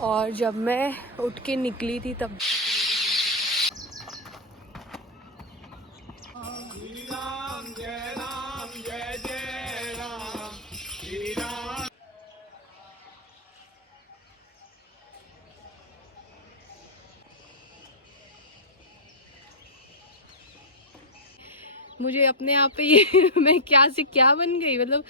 और जब मैं उठ के निकली थी तब मुझे अपने आप पे ये मैं क्या से क्या बन गई, मतलब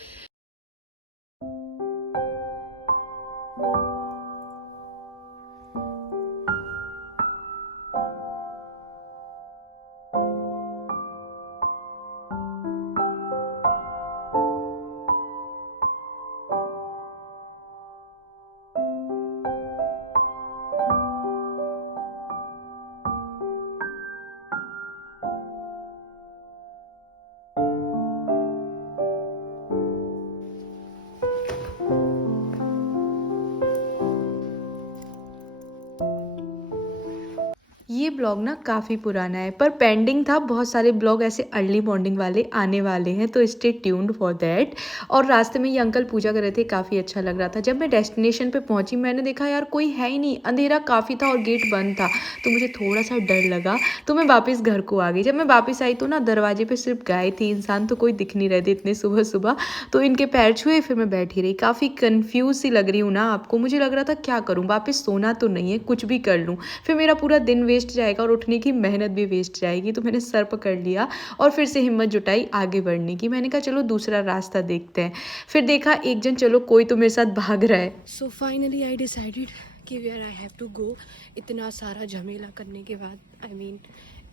ये ब्लॉग ना काफ़ी पुराना है पर पेंडिंग था। बहुत सारे ब्लॉग ऐसे अर्ली मॉर्निंग वाले आने वाले हैं, तो स्टे ट्यून्ड फॉर दैट। और रास्ते में ये अंकल पूजा कर रहे थे, काफ़ी अच्छा लग रहा था। जब मैं डेस्टिनेशन पे पहुंची मैंने देखा यार कोई है ही नहीं, अंधेरा काफ़ी था और गेट बंद था, तो मुझे थोड़ा सा डर लगा। तो मैं वापस घर को आ गई। जब मैं वापस आई तो ना दरवाजे पर सिर्फ गाय थी, इंसान तो कोई दिख नहीं रहे थे इतने सुबह सुबह। तो इनके पैर छुए, फिर मैं बैठी रही। काफ़ी कन्फ्यूज सी लग रही हूँ ना आपको। मुझे लग रहा था क्या करूँ, वापस सोना तो नहीं है, कुछ भी कर लूँ, फिर मेरा पूरा दिन वेस्ट जाएगा और उठने की मेहनत भी वेस्ट जाएगी। तो मैंने सर पकड़ लिया और फिर से हिम्मत जुटाई आगे बढ़ने की। मैंने कहा चलो दूसरा रास्ता देखते हैं। फिर देखा एक जन, चलो कोई तो मेरे साथ भाग रहा है। सो फाइनली आई डिसाइडेड कि where I have to go. इतना सारा झमेला करने के बाद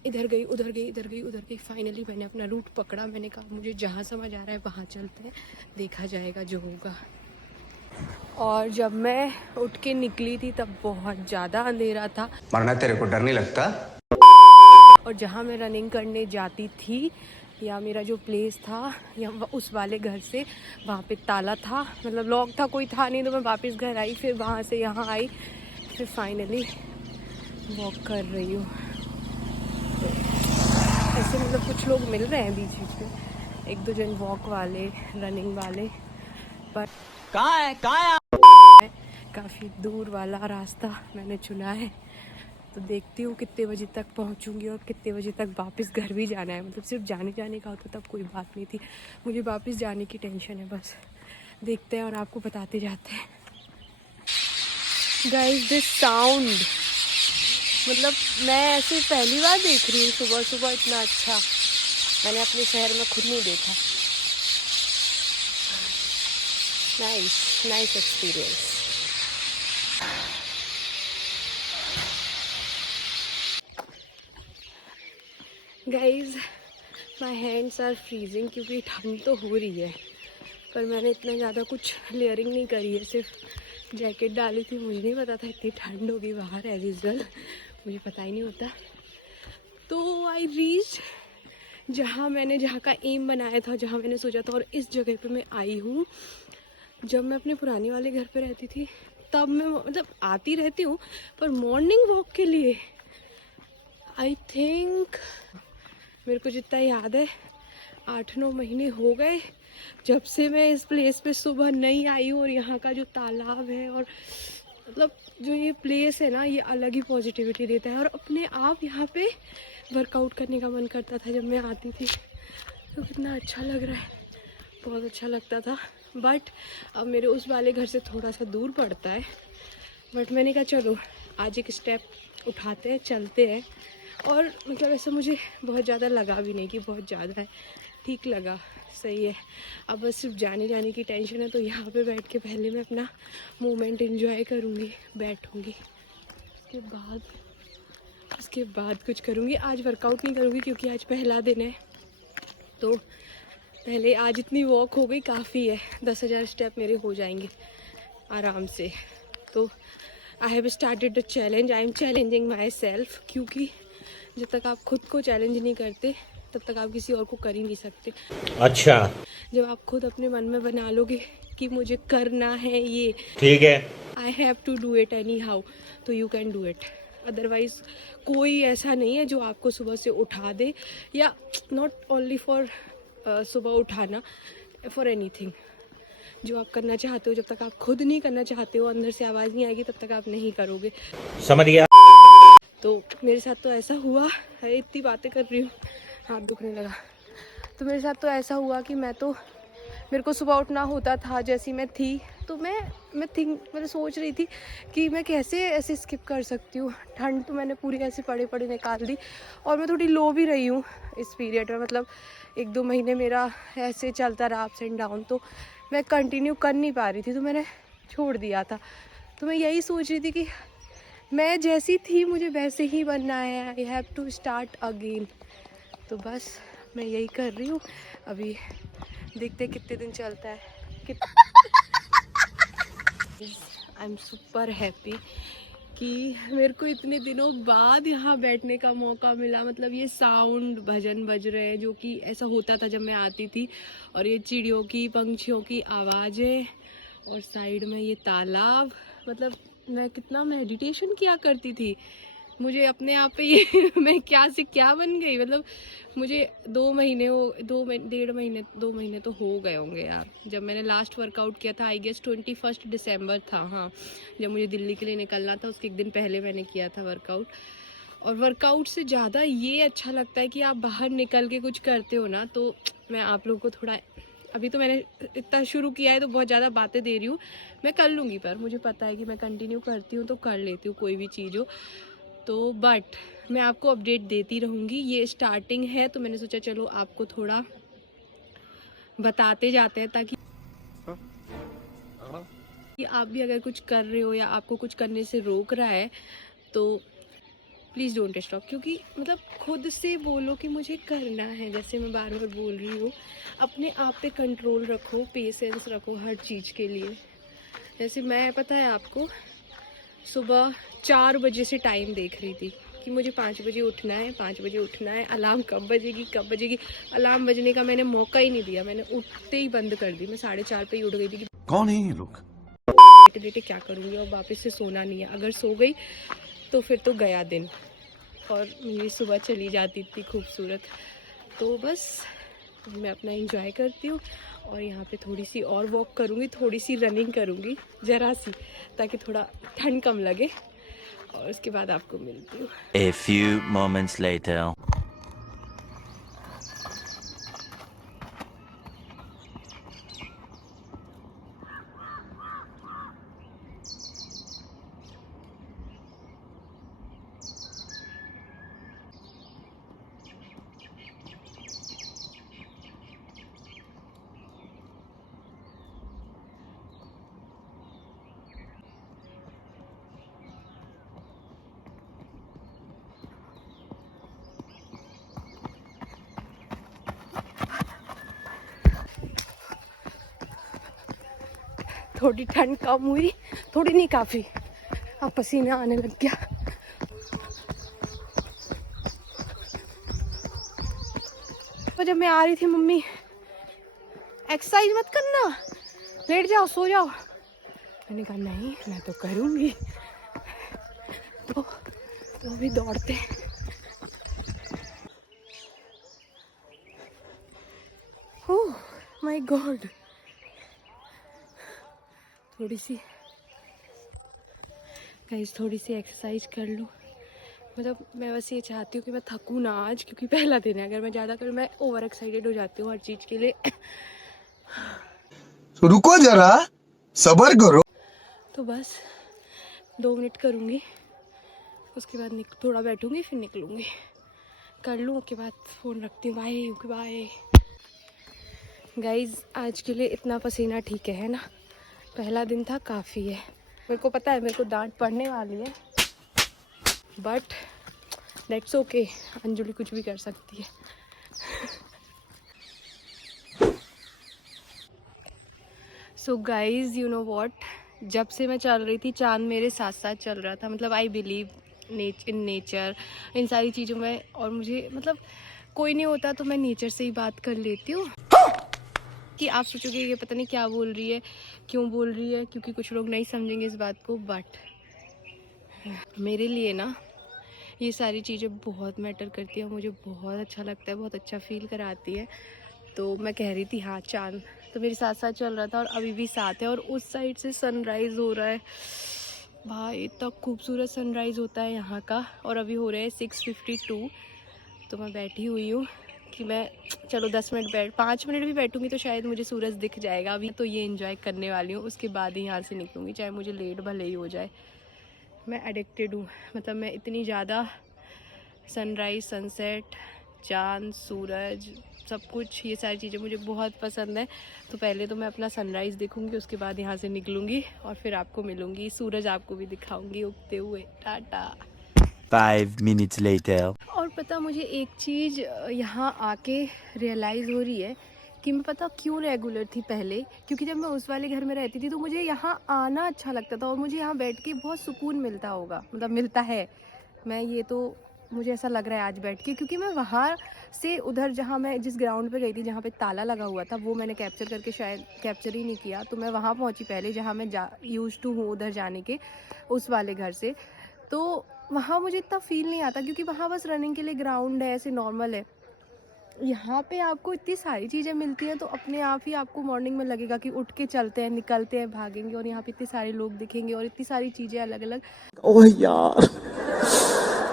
इधर गई उधर गई इधर गई उधर गई, फाइनली मैंने अपना रूट पकड़ा। मैंने कहा मुझे जहाँ समझ आ रहा है वहाँ चलते हैं, देखा जाएगा जो होगा। और जब मैं उठ के निकली थी तब बहुत ज़्यादा अंधेरा था। मरना तेरे को डर नहीं लगता? और जहाँ मैं रनिंग करने जाती थी या मेरा जो प्लेस था या उस वाले घर से वहाँ पे ताला था, मतलब लॉक था, कोई था नहीं। तो मैं वापस घर आई, फिर वहाँ से यहाँ आई, फिर फाइनली वॉक कर रही हूँ। तो ऐसे मतलब कुछ लोग मिल रहे हैं बीच बीच में, एक दो जन वॉक वाले, रनिंग वाले, पर कहाँ है काफ़ी दूर वाला रास्ता मैंने चुना है। तो देखती हूँ कितने बजे तक पहुँचूँगी और कितने बजे तक वापस घर भी जाना है। मतलब सिर्फ जाने जाने का होता तब कोई बात नहीं थी, मुझे वापस जाने की टेंशन है बस। देखते हैं और आपको बताते जाते हैं। गाइस दिस साउंड, मतलब मैं ऐसे पहली बार देख रही हूँ सुबह सुबह इतना अच्छा। मैंने अपने शहर में खुद नहीं देखा। Nice experience. Guys my hands are freezing क्योंकि ठंड तो हो रही है, पर मैंने इतना ज़्यादा कुछ लेयरिंग नहीं करी है, सिर्फ जैकेट डाली थी। मुझे नहीं पता था इतनी ठंड होगी बाहर एज यूजल, मुझे पता ही नहीं होता। तो आई रीच जहाँ का एम बनाया था, जहाँ मैंने सोचा था, और इस जगह पे मैं आई हूँ। जब मैं अपने पुराने वाले घर पे रहती थी तब मैं मतलब आती रहती हूँ, पर मॉर्निंग वॉक के लिए आई थिंक मेरे को जितना याद है 8-9 महीने हो गए जब से मैं इस प्लेस पे सुबह नहीं आई हूँ। और यहाँ का जो तालाब है और मतलब जो ये प्लेस है ना, ये अलग ही पॉजिटिविटी देता है। और अपने आप यहाँ पे वर्कआउट करने का मन करता था जब मैं आती थी, तो कितना अच्छा लग रहा है, बहुत अच्छा लगता था। बट अब मेरे उस वाले घर से थोड़ा सा दूर पड़ता है, बट मैंने कहा चलो आज एक स्टेप उठाते हैं, चलते हैं। और मतलब ऐसा मुझे बहुत ज़्यादा लगा भी नहीं कि बहुत ज़्यादा है, ठीक लगा, सही है। अब बस सिर्फ जाने की टेंशन है, तो यहाँ पे बैठ के पहले मैं अपना मोमेंट एंजॉय करूँगी, बैठूँगी, उसके बाद कुछ करूँगी। आज वर्कआउट नहीं करूँगी क्योंकि आज पहला दिन है, तो पहले आज इतनी वॉक हो गई, काफ़ी है। 10,000 स्टेप मेरे हो जाएंगे आराम से। तो I have started the challenge, I am challenging my self, क्योंकि जब तक आप खुद को चैलेंज नहीं करते तब तक आप किसी और को कर ही नहीं सकते। अच्छा जब आप खुद अपने मन में बना लोगे कि मुझे करना है ये, ठीक है, I have to do it anyhow, तो you can do it. Otherwise कोई ऐसा नहीं है जो आपको सुबह से उठा दे, या नॉट ओनली फॉर सुबह उठाना, फॉर एनीथिंग। जो आप करना चाहते हो, जब तक आप खुद नहीं करना चाहते हो, अंदर से आवाज़ नहीं आएगी, तब तक आप नहीं करोगे। समझ गया। तो मेरे साथ तो ऐसा हुआ है, इतनी बातें कर रही हूँ, हाथ दुखने लगा। तो मेरे साथ तो ऐसा हुआ कि मेरे को सुबह उठना होता था जैसी मैं थी, तो मैंने सोच रही थी कि मैं कैसे ऐसे स्किप कर सकती हूँ। ठंड तो मैंने पूरी ऐसे पड़े पड़े निकाल दी, और मैं थोड़ी लो भी रही हूँ इस पीरियड में, मतलब 1-2 महीने मेरा ऐसे चलता रहा अप्स एंड डाउन, तो मैं कंटिन्यू कर नहीं पा रही थी, तो मैंने छोड़ दिया था। तो मैं यही सोच रही थी कि मैं जैसी थी मुझे वैसे ही बनना है, I have to start again. तो बस मैं यही कर रही हूँ अभी, देखते कितने दिन चलता है। आई एम सुपर हैप्पी कि मेरे को इतने दिनों बाद यहाँ बैठने का मौका मिला। मतलब ये साउंड भजन बज रहे हैं, जो कि ऐसा होता था जब मैं आती थी, और ये चिड़ियों की पंछियों की आवाज़ें, और साइड में ये तालाब। मतलब मैं कितना मेडिटेशन किया करती थी, मुझे अपने आप पे ये मैं क्या से क्या बन गई। मतलब मुझे 2 महीने तो हो गए होंगे यार, जब मैंने लास्ट वर्कआउट किया था। आई गेस 21 दिसंबर था, हाँ, जब मुझे दिल्ली के लिए निकलना था, उसके एक दिन पहले मैंने किया था वर्कआउट। और वर्कआउट से ज़्यादा ये अच्छा लगता है कि आप बाहर निकल के कुछ करते हो ना। तो मैं आप लोगों को थोड़ा, अभी तो मैंने इतना शुरू किया है तो बहुत ज़्यादा बातें दे रही हूँ, मैं कर लूँगी, पर मुझे पता है कि मैं कंटिन्यू करती हूँ तो कर लेती हूँ कोई भी चीज़ हो तो। बट मैं आपको अपडेट देती रहूँगी, ये स्टार्टिंग है तो मैंने सोचा चलो आपको थोड़ा बताते जाते हैं, ताकि कि आप भी अगर कुछ कर रहे हो या आपको कुछ करने से रोक रहा है तो प्लीज़ डोंट स्टॉप। क्योंकि मतलब खुद से बोलो कि मुझे करना है, जैसे मैं बार बार बोल रही हूँ, अपने आप पे कंट्रोल रखो, पेशेंस रखो हर चीज़ के लिए। जैसे मैं, पता है आपको, सुबह 4 बजे से टाइम देख रही थी कि मुझे 5 बजे उठना है, 5 बजे उठना है, अलार्म कब बजेगी। अलार्म बजने का मैंने मौका ही नहीं दिया, मैंने उठते ही बंद कर दी। मैं 4:30 पे ही उठ गई थी कि कौन है ये लोग? लेटे क्या करूँगी, और वापस से सोना नहीं है। अगर सो गई तो फिर तो गया दिन, और मेरी सुबह चली जाती इतनी खूबसूरत। तो बस मैं अपना एंजॉय करती हूँ, और यहाँ पे थोड़ी सी और वॉक करूँगी, थोड़ी सी रनिंग करूँगी ज़रा सी, ताकि थोड़ा ठंड कम लगे, और उसके बाद आपको मिलती हूँ। A few moments later. थोड़ी ठंड कम हुई, थोड़ी नहीं काफ़ी, अब पसीना आने लग गया। तो जब मैं आ रही थी, मम्मी एक्सरसाइज मत करना, लेट जाओ, सो जाओ। मैंने कहा नहीं, मैं तो करूँगी। तो अभी दौड़ते। ओह माय गॉड, थोड़ी सी एक्सरसाइज कर लूँ। मतलब मैं बस ये चाहती हूँ कि मैं थकूँ ना आज, क्योंकि पहला दिन है। अगर मैं ज़्यादा करूँ, मैं ओवर एक्साइटेड हो जाती हूँ हर चीज़ के लिए। तो रुको जरा, सब्र करो। तो बस 2 मिनट करूँगी, उसके बाद थोड़ा बैठूँगी, फिर निकलूँगी। कर लूँ, उसके बाद फ़ोन रखती हूँ। Bye, okay bye. गाइज़ आज के लिए इतना पसीना ठीक है ना, पहला दिन था, काफ़ी है। मेरे को पता है मेरे को डांट पड़ने वाली है, बट दैट्स ओके, अंजलि कुछ भी कर सकती है। So guys you know what, जब से मैं चल रही थी, चांद मेरे साथ साथ चल रहा था। मतलब आई बिलीव इन नेचर, इन सारी चीज़ों में। और मुझे मतलब कोई नहीं होता तो मैं नेचर से ही बात कर लेती हूँ। कि आप सोचोगे ये पता नहीं क्या बोल रही है, क्यों बोल रही है, क्योंकि कुछ लोग नहीं समझेंगे इस बात को, बट मेरे लिए ना ये सारी चीज़ें बहुत मैटर करती है। मुझे बहुत अच्छा लगता है, बहुत अच्छा फील कराती है। तो मैं कह रही थी हाँ, चांद तो मेरे साथ साथ चल रहा था और अभी भी साथ है। और उस साइड से सनराइज़ हो रहा है भाई, इतना खूबसूरत सनराइज़ होता है यहाँ का। और अभी हो रहे हैं 6:52। तो मैं बैठी हुई हूँ कि मैं चलो 10 मिनट 5 मिनट भी बैठूंगी तो शायद मुझे सूरज दिख जाएगा। अभी तो ये एंजॉय करने वाली हूँ, उसके बाद ही यहाँ से निकलूँगी, चाहे मुझे लेट भले ही हो जाए। मैं एडिक्टेड हूँ, मतलब मैं इतनी ज़्यादा सनराइज़, सनसेट, चाँद, सूरज, सब कुछ, ये सारी चीज़ें मुझे बहुत पसंद है। तो पहले तो मैं अपना सनराइज़ देखूँगी, उसके बाद यहाँ से निकलूँगी और फिर आपको मिलूँगी, सूरज आपको भी दिखाऊँगी उगते हुए। टाटा। 5 minutes later. और पता मुझे एक चीज़ यहाँ आके रियलाइज़ हो रही है कि मैं पता क्यों रेगुलर थी पहले, क्योंकि जब मैं उस वाले घर में रहती थी तो मुझे यहाँ आना अच्छा लगता था और मुझे यहाँ बैठ के बहुत सुकून मिलता होगा, मतलब मिलता है। मैं ये तो मुझे ऐसा लग रहा है आज बैठ के, क्योंकि मैं वहाँ से उधर जहाँ मैं जिस ग्राउंड पे गई थी जहाँ पे ताला लगा हुआ था वो मैंने कैप्चर करके शायद कैप्चर ही नहीं किया। तो मैं वहाँ पहुँची पहले जहाँ मैं यूज़ टू हूँ उधर जाने के, उस वाले घर से। तो वहाँ मुझे इतना फील नहीं आता क्योंकि वहाँ बस रनिंग के लिए ग्राउंड है, ऐसे नॉर्मल है। यहाँ पे आपको इतनी सारी चीज़ें मिलती हैं तो अपने आप ही आपको मॉर्निंग में लगेगा कि उठ के चलते हैं, निकलते हैं, भागेंगे। और यहाँ पे इतने सारे लोग दिखेंगे और इतनी सारी चीज़ें अलग अलग। ओह यार,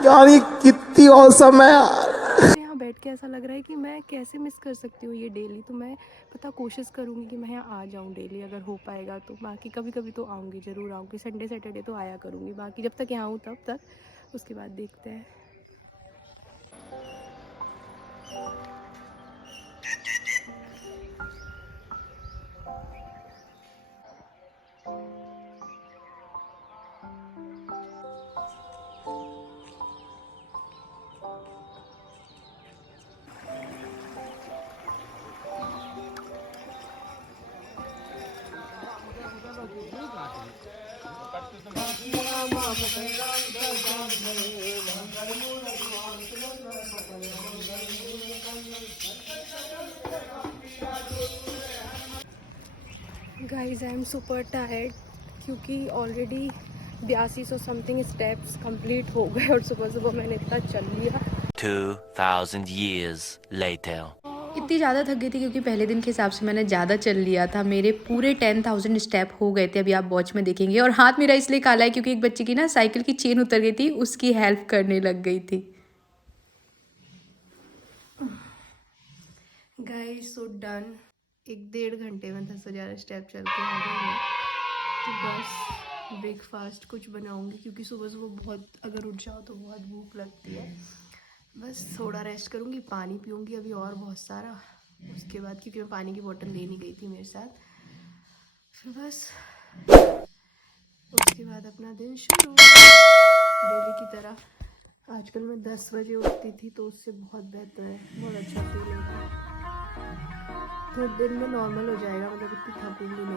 यार ये कितनी औसम है यार। यहाँ बैठ के ऐसा लग रहा है कि मैं कैसे मिस कर सकती हूँ ये डेली। तो मैं पता कोशिश करूँगी कि मैं यहाँ आ जाऊँ डेली, अगर हो पाएगा तो। बाकी कभी कभी तो आऊँगी, ज़रूर आऊँगी, संडे सैटरडे तो आया करूँगी। बाकी जब तक यहाँ हूँ तब तक, उसके बाद देखते हैं। Guys I am super tired क्योंकि ऑलरेडी 8200 समथिंग स्टेप्स कंप्लीट हो गए और सुबह सुबह मैंने इतना चल लिया। 2000 years later. इतनी ज़्यादा थक गई थी क्योंकि पहले दिन के हिसाब से मैंने ज़्यादा चल लिया था। मेरे पूरे 10,000 स्टेप हो गए थे, अभी आप वॉच में देखेंगे। और हाथ मेरा इसलिए काला है क्योंकि एक बच्चे की ना साइकिल की चेन उतर गई थी, उसकी हेल्प करने लग गई थी। गाइस सो डन, 1-1.5 घंटे में 10,000 स्टेप चल के आ गई मैं। तो बस ब्रेकफास्ट कुछ बनाऊंगी क्योंकि सुबह सुबह बहुत, अगर उठ जाओ तो बहुत भूख लगती है। बस थोड़ा रेस्ट करूंगी, पानी पीऊंगी अभी और बहुत सारा। उसके बाद क्योंकि मैं पानी की बोतल लेने गई थी मेरे साथ, फिर बस उसके बाद अपना दिन शुरू डेली की तरह। आजकल मैं 10 बजे उठती थी तो उससे बहुत बेहतर है, बहुत अच्छा फील होता है। थोड़े दिन में नॉर्मल हो जाएगा, मतलब इतनी थकूंगी